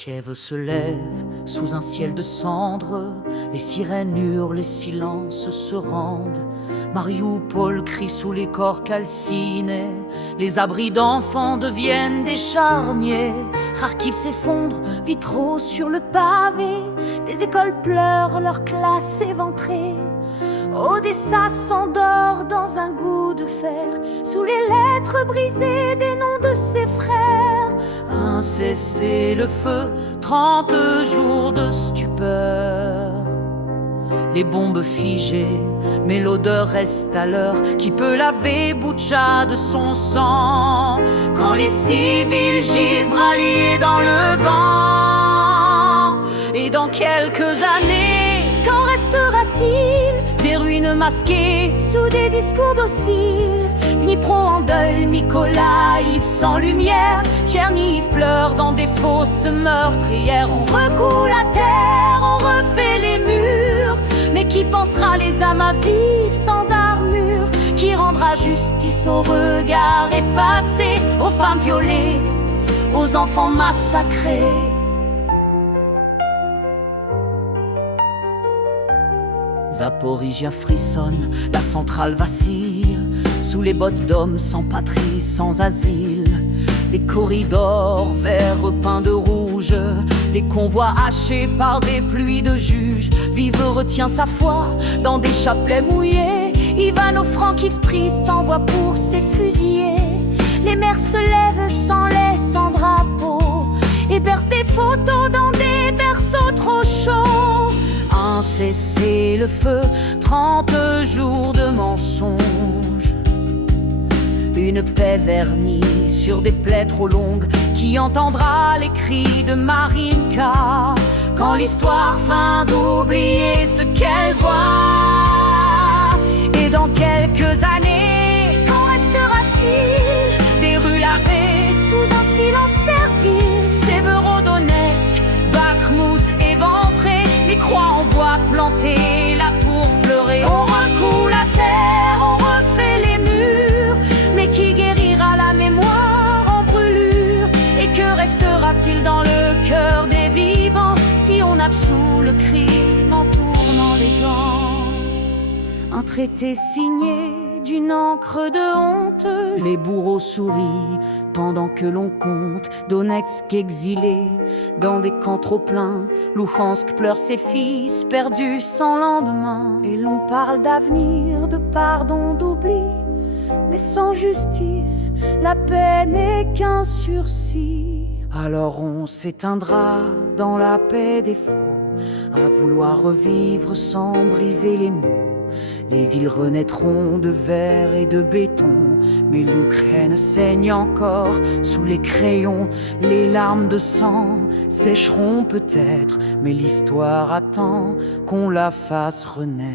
Kharkiv se lève sous un ciel de cendres, les sirènes hurlent, les silences se rendent. Marioupol crie sous les corps calcinés, les abris d'enfants deviennent des charniers. Kharkiv s'effondre, vitraux sur le pavé, les écoles pleurent, leurs classes éventrées. Odessa s'endort dans un goût de fer, sous les lettres brisées des noms de ses frères. Un cessez-le-feu, 30 jours de stupeur. Les bombes figées, mais l'odeur reste à l'heure. Qui peut laver Boutcha de son sang? Quand les civils gisent bras liés dans le vent. Et dans quelques années, qu'en restera-t-il? Des ruines masquées sous des discours dociles. Dnipro en deuil, Mykolaïv sans lumière. Tcherniv pleure dans des fosses meurtrières. On recoule la terre, on refait les murs. Mais qui pensera les âmes à vivre sans armure? Qui rendra justice aux regards effacés, aux femmes violées, aux enfants massacrés? Zaporizhia frissonne, la centrale vacille, sous les bottes d'hommes sans patrie, sans asile. Les corridors verts peints de rouge, les convois hachés par des pluies de juges. Vive retient sa foi dans des chapelets mouillés. Ivano-Frankivski s'envoie pour ses fusillés. Les mers se lèvent sans lait, sans drapeau, et bercent des photos dans des berceaux trop chauds. Un cessez-le-feu, 30 jours de mensonges. Une paix vernie sur des plaies trop longues. Qui entendra les cris de Marinka quand l'histoire feint d'oublier ce qu'elle voit? Et dans quelques années, qu'en restera-t-il? Des rues lavées sous un silence servile. Severodonetsk, Bakhmout éventré, les croix en bois plantées là pour pleurer. On recoue la terre, on refait les murs, mais qui guérira la mémoire en brûlure? Et que restera-t-il dans le cœur des vivants si on absout le crime en tournant les gants? Un traité signé d'une encre de honte, les bourreaux sourient pendant que l'on compte. Donetsk exilé dans des camps trop pleins, Louhansk pleure ses fils perdus sans lendemain. Et l'on parle d'avenir, de pardon, d'oubli, mais sans justice, la paix n'est qu'un sursis. Alors on s'éteindra dans la paix des faux, à vouloir revivre sans briser les mots. Les villes renaîtront de verre et de béton, mais l'Ukraine saigne encore sous les crayons. Les larmes de sang sécheront peut-être, mais l'histoire attend qu'on la fasse renaître.